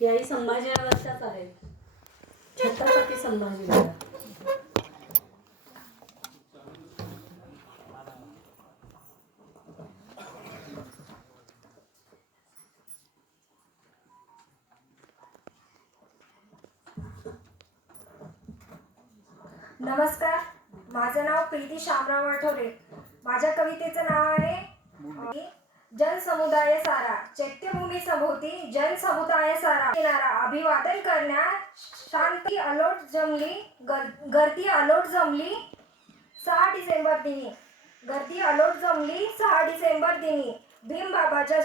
याही संभाजीनगरच्याच आहेत. छत्रपती संभाजीनगर. नमस्कार, माझं नाव प्रीती शामराव आठवले. माझ्या कवितेचं नाव आहे जनसमुदाय सारा. चैत्यभूमी सभोवती जनसमुदाय सारा किनारा. अभिवादन करण्या शांती अलोट जमली, गर्दी अलोट जमली 6 डिसेंबर दिनी. गर्दी अलोट जमली 6 डिसेंबर दिनी. भीमबाबाच्या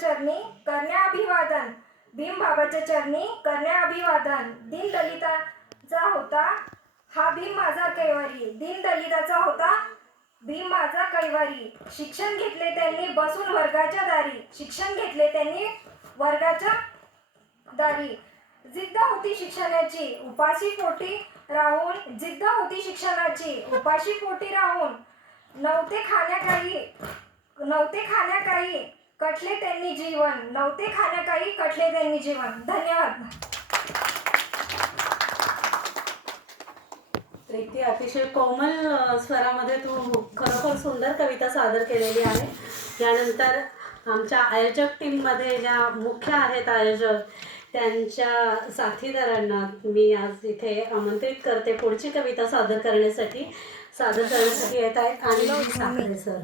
चरणी करण्या अभिवादन. भीमबाबाच्या चरणी करण्या अभिवादन. दीनदलिताचा होता हा भीम माझा कैवारी. दीनदलिताचा होता भीम माझा कैवारी. शिक्षण घेतले त्यांनी बसून वर्गाच्या दारी. शिक्षण घेतले त्यांनी वर्गाच्या दारी. जिद्द होती शिक्षणाची उपाशी पोटी राहून. जिद्द होती शिक्षणाची उपाशी पोटी राहून. नव्हते खाण्या काही कटले त्यांनी जीवन. नव्हते खाण्या काही कटले त्यांनी जीवन. धन्यवाद. प्रीती, अतिशय कोमल स्वरामध्ये तू खरोखर सुंदर कविता सादर केलेली आहे. यानंतर आमच्या आयोजक टीममध्ये ज्या मुख्य आहेत आयोजक, त्यांच्या साथीदारांना मी आज इथे आमंत्रित करते पुढची कविता सादर करण्यासाठी येत आहेत. आणि साखरे सर.